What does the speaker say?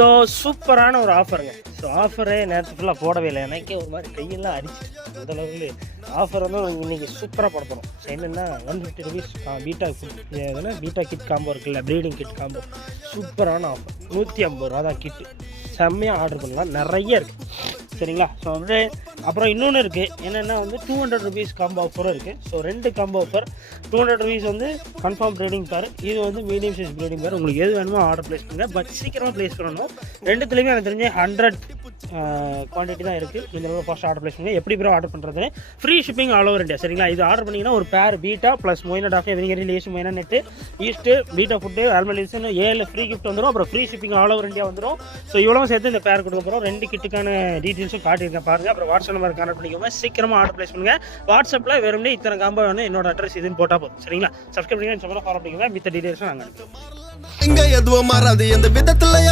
So சூப்பரான ஒரு ஆஃபருங்க. So ஆஃபரே நேற்று ஃபுல்லாக போடவே இல்லை, எனக்கே ஒரு மாதிரி கையெல்லாம் அடிச்சு அந்த அளவுக்கு ஆஃபர் வந்து இன்றைக்கி சூப்பராக போட போகிறோம். ஸோ என்னென்னா 150 rupees பீட்டா கிட் காம்போ இருக்குல்ல, ப்ரீடிங் கிட் காம்போ, சூப்பரான ஆஃபர். 150 ரூபா தான் கிட்டு, செம்மையாக ஆர்டர் பண்ணலாம், நிறைய இருக்குது சரிங்களா. ஸோ வந்து அப்புறம் இன்னொன்று இருக்குது என்னென்னா வந்து 200 rupees காம்போ ஆஃபரும் இருக்குது. So 2 combo offer. 200 rupees வந்து கன்ஃபார்ம் ப்ரீடிங் பேர், இது வந்து மீடியம் சைஸ் ப்ரீடிங் பேர். உங்களுக்கு எது வேணுமோ ஆர்டர் ப்ளேஸ் பண்ணுங்கள், பட் சீக்கிரமாக ப்ளேஸ் பண்ணணும். ரெண்டுத்துலேயுமே எனக்கு தெரிஞ்சு 100 குவான்டிட்டி தான் இருக்குது. இந்த அளவு ஃபஸ்ட் ஆர்டர் ப்ளேஸ் பண்ணுங்கள். எப்படி ப்ரோ ஆர்டர் பண்ணுறது? Free shipping all over India சரிங்களா. இது ஆர்டர் பண்ணிங்கன்னா ஒரு பேர் பீட்டா ப்ளஸ் மொயினா டாஃபே வெரிகரி லேஸ் மொயினா நெட்டு ஈஸ்ட்டு பீட்டா ஃபுட்டு ஆல்மலிசன் 7 ஃப்ரீ கிஃப்ட் வந்துடும். அப்புறம் free shipping all over India வந்துடும். ஸோ இவ்வளோ சேர்த்து இந்த பேர் கொடுக்க போகிறோம். 2 கிட்டுக்கான டீட்டெயில்ஸும் காட்டியிருக்கேன் பாருங்கள். அப்புறம் வாட்ஸ்அப் நம்பர் கான்டாக்ட் பண்ணிக்கோங்க, சீக்கிரமாக ஆர்டர் ப்ளேஸ் பண்ணுங்கள். வாட்ஸ்அப்பில் வெறும்னே இத்தனை காம்போ வேணும், என்னோட அட்ரஸ் இதுன்னு போட்டால் போதும் சரிங்களா. சப்ஸ்கிரைப் பண்ணிங்கன்னா ஃபாலோ பண்ணிக்கோங்க. மித்த டீட்டெயில்ஸும் நாங்கள் இங்கே எதுவும் மாறாது எந்த விதத்தில்